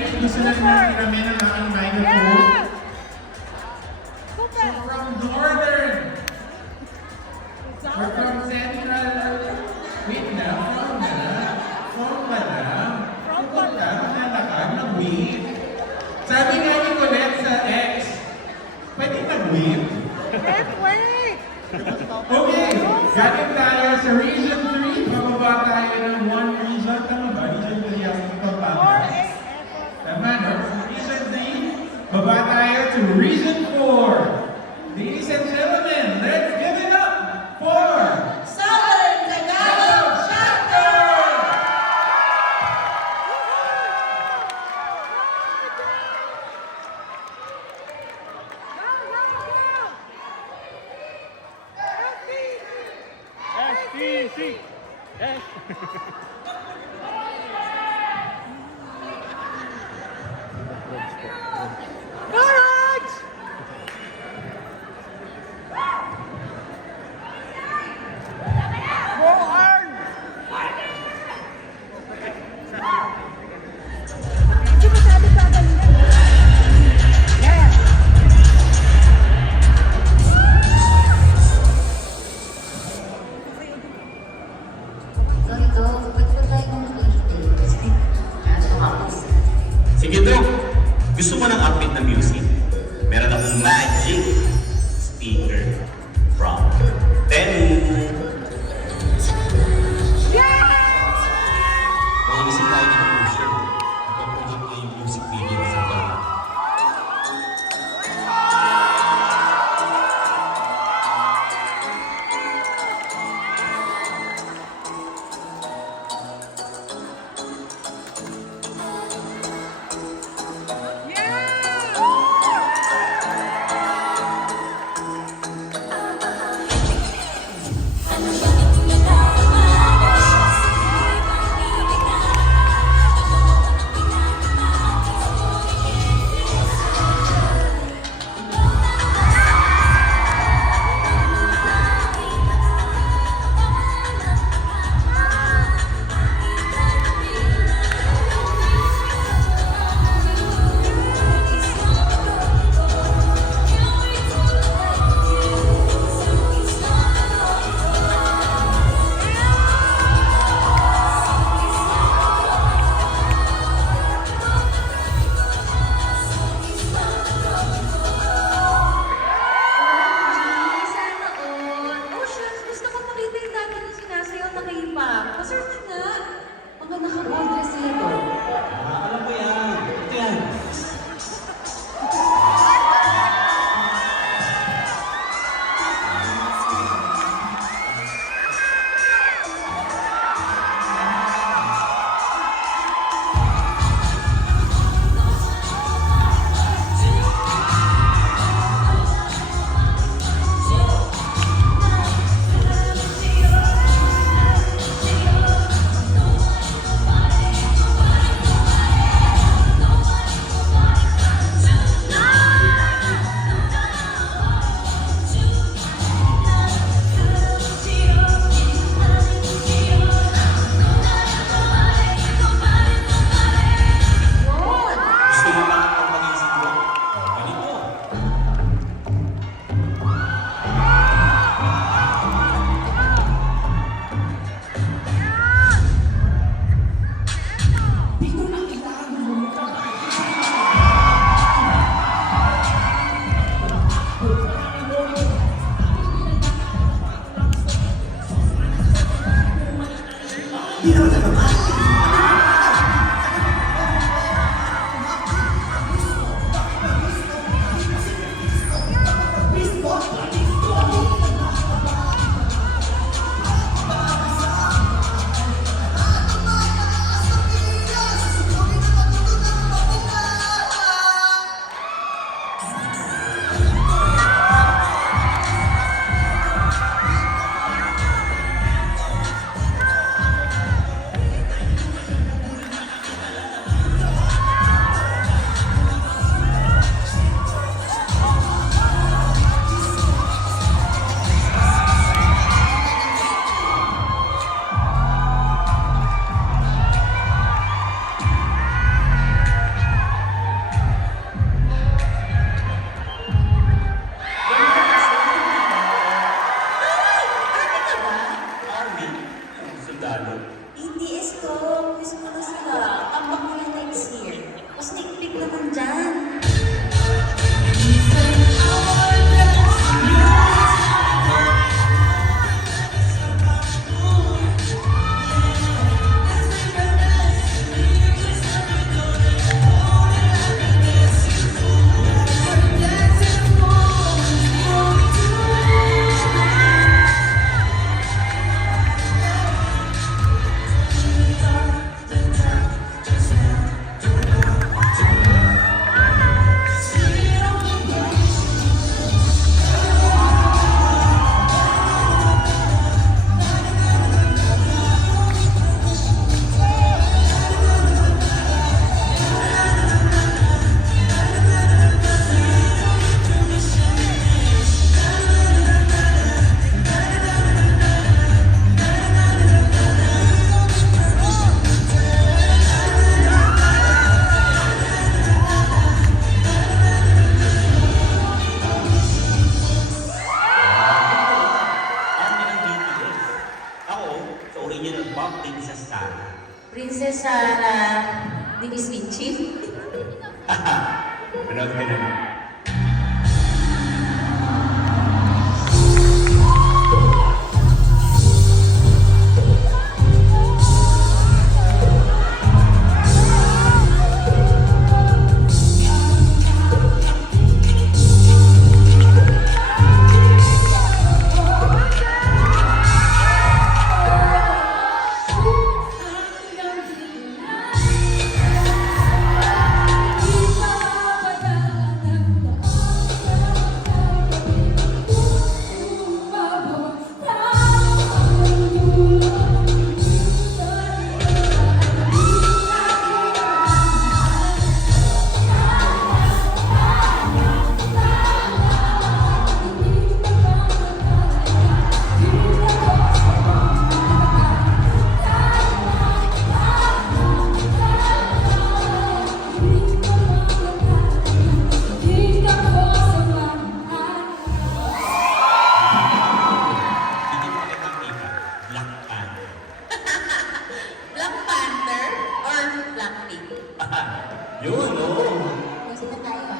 ready? Gusto na natin kami ng aking microphone. So from Northern, or from Central, wait na, from pupunta, nalakad, nag-wave. Sabi nga ni Colette sa X, pwede mag-wave? Wait! Okay, galing tayo sa Region 3, bababa tayo ng 1 region. Tama ba? Region 3 ang ito pa. Tama, no? Region 3, baba tayo to Region 4. Ladies and gentlemen, let's give it up for Southern Tagalog Chapter! STC! Courage! Go on! Hindi masyado kagalingan. Yeah! Ganito, ba't ba tayo kung speak? Ano happens? Sige, Dok. Gusto mo ng upbeat na music? Meron akong magic speaker from Temu. Mag-iisip tayo ng puso. Mag-project na yung music video sa Temu. Lipstick naman dyan. Army ng BTS. Ako, sa original pop, Princess Sarah. Princess Sarah ni Miss Mitchie. Manood ka naman. Hindi ko nakikita. Black Panther. Black Panther or Blackpink? Yun, oo. Kasi na tayo.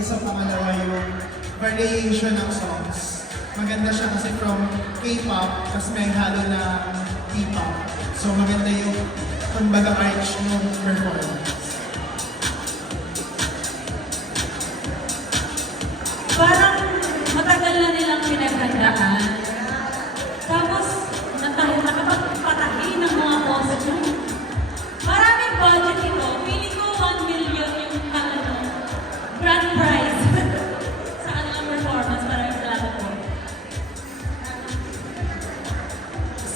Tapos sa pangalawa yung variation ng songs. Maganda siya kasi from K-pop, tapos may halo na P-pop. So maganda yung kumbaga arch ng performance. Parang matagal na nilang pinaghandaan. Tapos, nakapagpatahi ng mga boses mo. Maraming budget ito. Feeling ko 1 million yung grand prize sa kanilang performance. Maraming salamat po.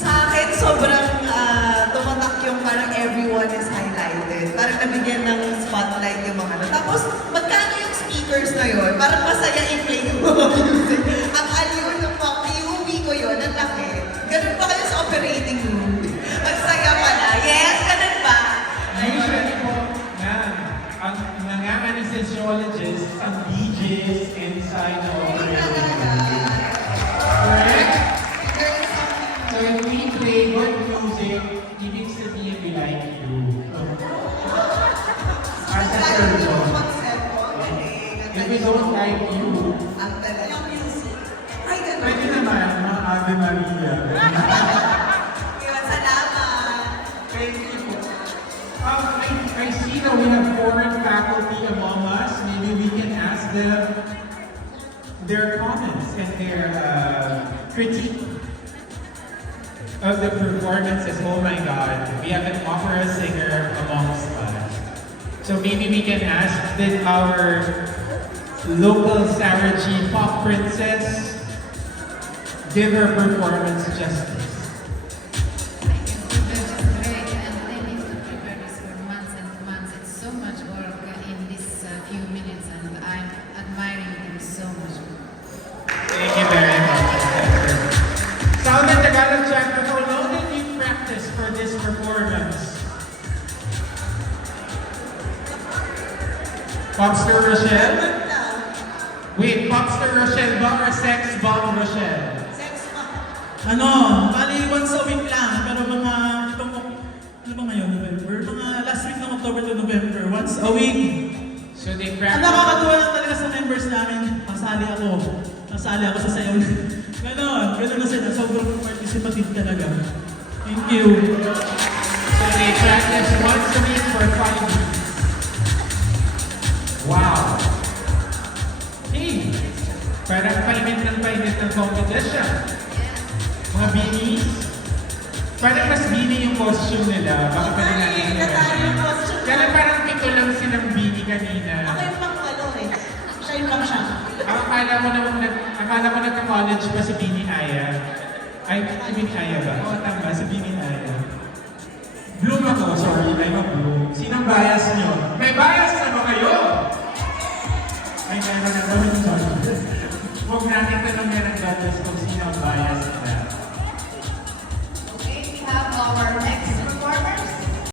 Sa akin, sobrang tumatak yung parang everyone is highlighted. Parang nabigyan ng spotlight yung mga ano. Tapos, magkano yung speakers na yun? Parang masaya i-play yung mga music. Ang aliw ng mga POV ko yun, ang laki. Ganun pa kayo sa operating room. Ang saya pala. Yes, ganun pa. Usually po, ang mga anesthesiologists, ang DJs inside the operating room. Correct? So if we play good music, ibig sabihin we like you. As a surgeon, if we don't like you, Ang talagang music. Ay, ganun. pwede naman mga Ave Maria. Kaya salamat. Thank you. I see that we have foreign faculty among us. Maybe we can ask them their comments and their critique of the performances. Oh my God, we have an opera singer amongst us. So maybe we can ask, did our local Sarah G pop princess give her performance justice? I can feel that it's great, and they need to prepare this for months and months. It's so much work in these few minutes, and I'm admiring them so much. Thank you very much. Sound and Tagalog check. How long did you practice for this performance? Popstar Rochelle? Wait, Popstar Rochelle ba or Sex Bomb Rochelle? Ano, bali once a week lang, pero mga itong, ano ba ngayon, November? Mga last week ng October to November, once a week. So they Ang practice. nakakatuwa lang talaga sa members namin, nasali ako sa sayaw. Ganon na sila, sobrang participative talaga. Thank you. So they practice once a week for 5 weeks. Wow. Hey, parang painit ng competition. Mga beanies. Parang mas beanie yung costume nila. Baka pa rin natin Natalo yung costume. Kaya parang pito lang silang beanie kanina. Ako yung pang eh. Siya yung pang siya. Akala ko nagka-college pa si Beanie Aya. Ay, si Beanie Aya ba? Oo, tama, si Beanie Aya. Bloom ako, sorry, I'm a bloom. Sinong bias nyo? May bias na ba kayo? Ay, meron na ba? Sorry. Huwag natin tanongin ang judges kung sino ang bias